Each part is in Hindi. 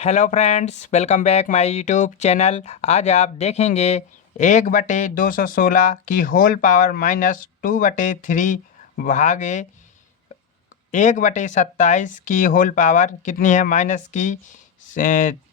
Hello friends, welcome back my YouTube channel. आज आप देखेंगे 1/216 की होल पावर -2/3 भागे 1/27 की होल पावर कितनी है माइनस की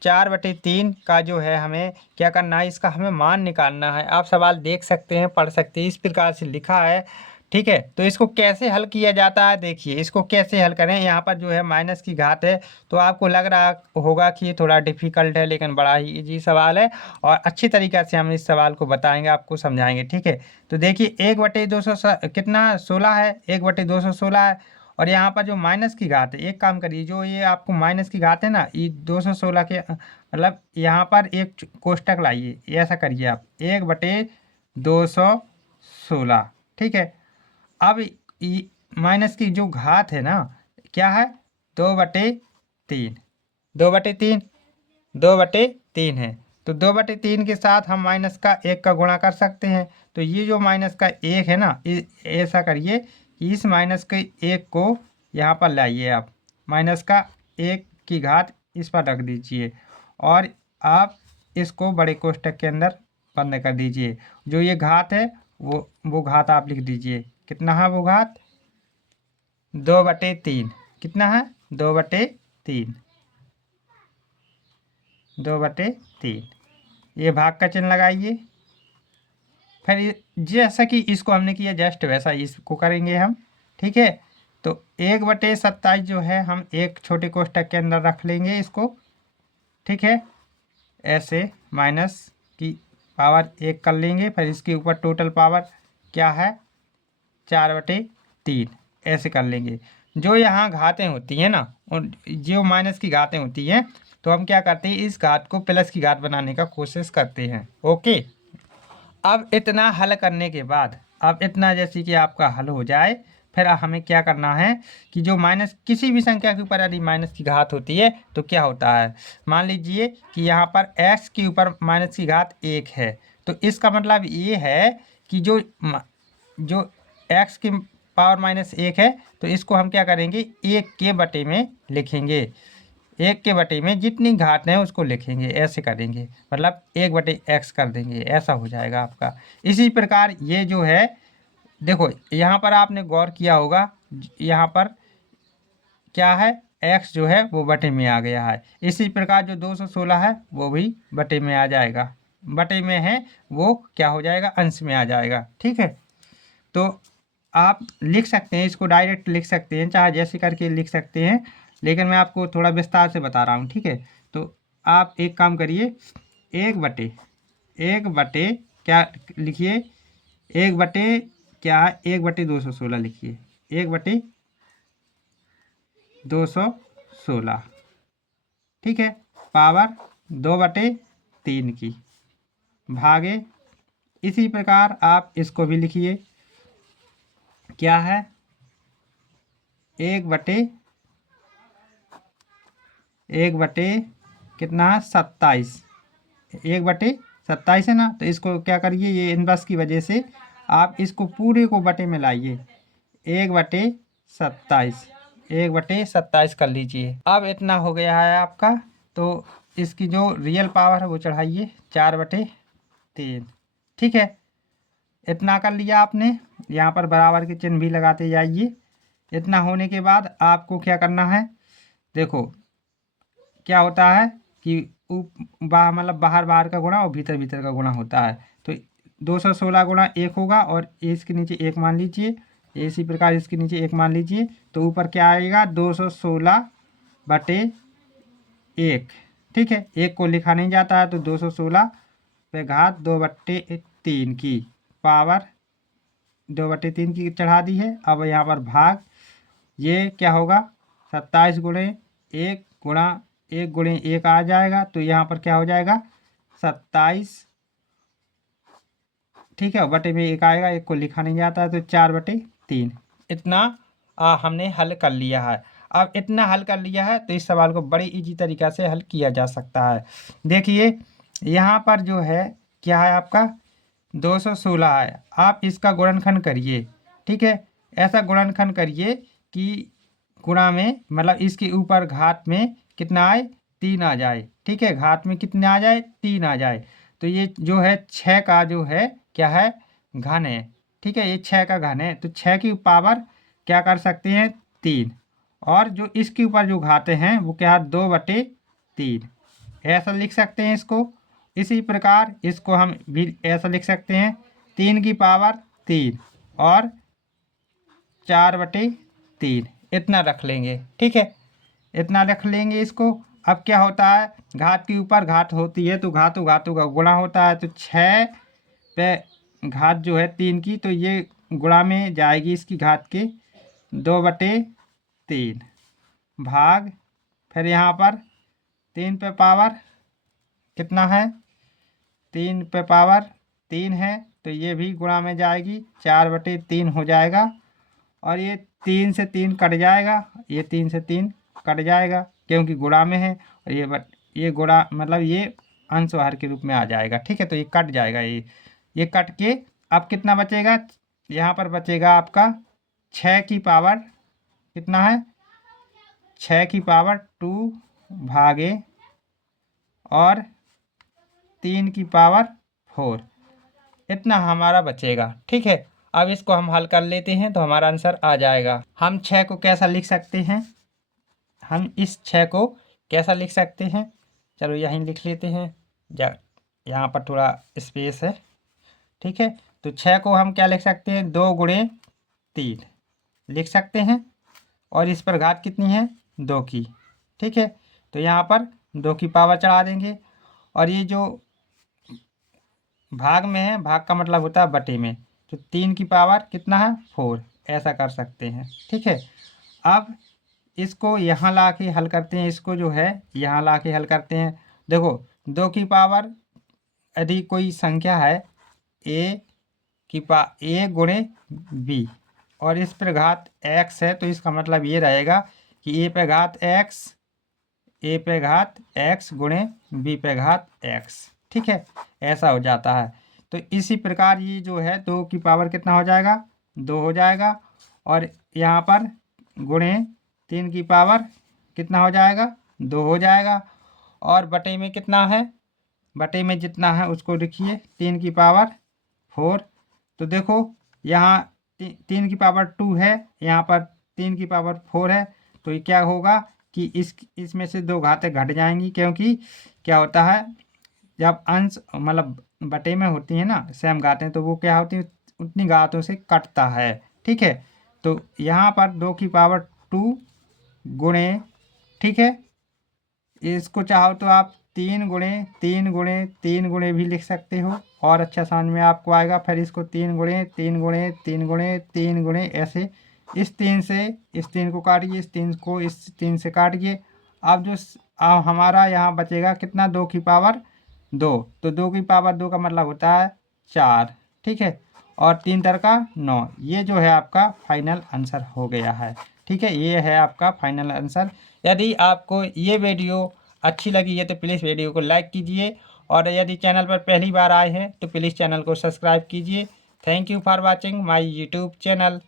4/3 का जो है हमें क्या करना है, इसका हमें मान निकालना है। आप सवाल देख सकते हैं, पढ़ सकते हैं, इस प्रकार से लिखा है। ठीक है, तो इसको कैसे हल किया जाता है, देखिए इसको कैसे हल करें। यहाँ पर जो है माइनस की घात है, तो आपको लग रहा होगा कि ये थोड़ा डिफिकल्ट है, लेकिन बड़ा ही इजी सवाल है और अच्छी तरीक़े से हम इस सवाल को बताएंगे, आपको समझाएंगे। ठीक है, तो देखिए 1/200 कितना 16 है, 1/216 है। और यहाँ पर जो माइनस की घात है, एक काम करिए, जो ये आपको माइनस की घात है ना, ये 216 के मतलब यहाँ पर एक कोष्टक लाइए, ऐसा करिए आप 1/216। ठीक है, अब माइनस की जो घात है ना, क्या है, 2/3, 2/3, 2/3 है। तो 2/3 के साथ हम माइनस का 1 का गुणा कर सकते हैं। तो ये जो माइनस का 1 है ना, ऐसा करिए कि इस माइनस के 1 को यहाँ पर लाइए आप, माइनस का 1 की घात इस पर रख दीजिए और आप इसको बड़े कोष्टक के अंदर बंद कर दीजिए। जो ये घात है वो घात आप लिख दीजिए, कितना है वो घात, 2/3। कितना है, 2/3, 2/3। ये भाग का चिन्ह लगाइए। फिर जैसा कि इसको हमने किया जस्ट वैसा इसको करेंगे हम। ठीक है, तो 1/27 जो है हम एक छोटे कोष्टक के अंदर रख लेंगे इसको। ठीक है, ऐसे माइनस की पावर 1 कर लेंगे, फिर इसके ऊपर टोटल पावर क्या है, 4/3, ऐसे कर लेंगे। जो यहाँ घातें होती हैं ना, और जो माइनस की घातें होती हैं, तो हम क्या करते हैं, इस घात को प्लस की घात बनाने का कोशिश करते हैं। ओके, अब इतना हल करने के बाद, अब इतना जैसे कि आपका हल हो जाए, फिर हमें क्या करना है कि जो माइनस किसी भी संख्या के ऊपर यदि माइनस की घात होती है तो क्या होता है, मान लीजिए कि यहाँ पर x के ऊपर माइनस की घात 1 है, तो इसका मतलब ये है कि जो x की पावर -1 है, तो इसको हम क्या करेंगे, 1 के बटे में लिखेंगे। 1 के बटे में जितनी घात है उसको लिखेंगे, ऐसे करेंगे, मतलब 1/x कर देंगे, ऐसा हो जाएगा आपका। इसी प्रकार ये जो है, देखो यहाँ पर आपने गौर किया होगा, यहाँ पर क्या है, x जो है वो बटे में आ गया है। इसी प्रकार जो 216 है वो भी बटे में आ जाएगा, बटे में है वो क्या हो जाएगा, अंश में आ जाएगा। ठीक है, तो आप लिख सकते हैं, इसको डायरेक्ट लिख सकते हैं, चाहे जैसे करके लिख सकते हैं, लेकिन मैं आपको थोड़ा विस्तार से बता रहा हूँ। ठीक है, तो आप एक काम करिए, एक बटे क्या लिखिए, 1/, क्या है, 1/216 लिखिए, 1/216। ठीक है, पावर 2/3 की भागे, इसी प्रकार आप इसको भी लिखिए, क्या है, 1/1 कितना है, 27, 1/27 है ना, तो इसको क्या करिए, ये इनवर्स की वजह से आप इसको पूरे को बटे में लाइए, 1/27, 1/27 कर लीजिए। अब इतना हो गया है आपका, तो इसकी जो रियल पावर है वो चढ़ाइए 4/3। ठीक है, इतना कर लिया आपने, यहाँ पर बराबर के चिन्ह भी लगाते जाइए। इतना होने के बाद आपको क्या करना है, देखो क्या होता है कि मतलब बाहर बाहर का गुणा और भीतर भीतर का गुणा होता है। तो 216 गुणा 1 होगा और इसके नीचे 1 मान लीजिए, इसी प्रकार इसके नीचे 1 मान लीजिए, तो ऊपर क्या आएगा, 216/1। ठीक है, 1 को लिखा नहीं जाता है, तो 216 पे घात 2/3 की पावर 2/3 की चढ़ा दी है। अब यहाँ पर भाग, ये क्या होगा, 27 गुणे 1 गुणा 1 गुणे 1 आ जाएगा, तो यहाँ पर क्या हो जाएगा, 27। ठीक है, बटे में 1 आएगा, 1 को लिखा नहीं जाता है, तो 4/3। इतना हमने हल कर लिया है। अब इतना हल कर लिया है तो इस सवाल को बड़ी इजी तरीक़ा से हल किया जा सकता है। देखिए यहाँ पर जो है क्या है, आपका 216 है, आप इसका गुणनखंड करिए। ठीक है, ऐसा गुणनखंड करिए कि गुणा में मतलब इसके ऊपर घात में कितना आए, 3 आ जाए, ठीक है, घात में कितने आ जाए, 3 आ जाए, तो ये जो है 6 का जो है क्या है, घन है, ठीक है, ये 6 का घन है, तो 6 की पावर क्या कर सकते हैं, 3, और जो इसके ऊपर जो घाते हैं वो क्या है, 2/3, ऐसा लिख सकते हैं इसको। इसी प्रकार इसको हम भी ऐसा लिख सकते हैं, 3 की पावर 3 और 4/3, इतना रख लेंगे, ठीक है, इतना रख लेंगे इसको। अब क्या होता है, घात के ऊपर घात होती है तो घातों घातों का गुणा होता है, तो 6 पे घात जो है 3 की, तो ये गुणा में जाएगी इसकी घात के 2/3 भाग, फिर यहाँ पर 3 पे पावर कितना है, 3 पे पावर 3 है, तो ये भी गुणा में जाएगी, 4/3 हो जाएगा, और ये 3 से 3 कट जाएगा, ये 3 से 3 कट जाएगा क्योंकि गुणा में है, और ये गुणा मतलब ये अंश हर के रूप में आ जाएगा, ठीक है, तो ये कट जाएगा, ये कट के अब कितना बचेगा, यहाँ पर बचेगा आपका 6 की पावर कितना है, 6 की पावर 2 भागे और 3 की पावर 4, इतना हमारा बचेगा, ठीक है। अब इसको हम हल कर लेते हैं तो हमारा आंसर आ जाएगा। हम 6 को कैसा लिख सकते हैं, हम इस 6 को कैसा लिख सकते हैं, चलो यहीं लिख लेते हैं, यहाँ पर थोड़ा स्पेस है, ठीक है, तो 6 को हम क्या लिख सकते हैं, 2 × 3 लिख सकते हैं, और इस पर घात कितनी है, 2 की, ठीक है, तो यहाँ पर 2 की पावर चढ़ा देंगे, और ये जो भाग में है, भाग का मतलब होता है बटे में, तो 3 की पावर कितना है, 4, ऐसा कर सकते हैं, ठीक है। अब इसको यहाँ ला के हल करते हैं, इसको जो है यहाँ ला के हल करते हैं, देखो 2 की पावर यदि कोई संख्या है a गुणे b, और इस पर घात x है, तो इसका मतलब ये रहेगा कि a पे घात x गुणे b पे घात x, ठीक है, ऐसा हो जाता है। तो इसी प्रकार ये जो है 2 की पावर कितना हो जाएगा, 2 हो जाएगा, और यहाँ पर गुणे 3 की पावर कितना हो जाएगा, 2 हो जाएगा, और बटे में कितना है, बटे में जितना है उसको लिखिए, 3 की पावर 4, तो देखो यहाँ 3 की पावर 2 है, यहाँ पर 3 की पावर 4 है, तो ये क्या होगा कि इसमें से 2 घातें घट जाएंगी, क्योंकि क्या होता है जब अंश मतलब बटे में होती है ना सेम घातें, तो वो क्या होती है, उतनी घातों से कटता है, ठीक है, तो यहाँ पर 2 की पावर 2 गुणे, ठीक है, इसको चाहो तो आप 3 गुणे भी लिख सकते हो, और अच्छा समझ में आपको आएगा। फिर इसको 3 गुणे ऐसे, इस 3 से इस 3 को काटिए, इस 3 को इस 3 से काटिए, अब जो हमारा यहाँ बचेगा कितना, 2 की पावर 2, तो 2 की पावर 2 का मतलब होता है 4, ठीक है, और 3 तर का 9, ये जो है आपका फाइनल आंसर हो गया है, ठीक है, ये है आपका फाइनल आंसर। यदि आपको ये वीडियो अच्छी लगी है तो प्लीज़ वीडियो को लाइक कीजिए, और यदि चैनल पर पहली बार आए हैं तो प्लीज़ चैनल को सब्सक्राइब कीजिए। Thank you for watching my YouTube channel.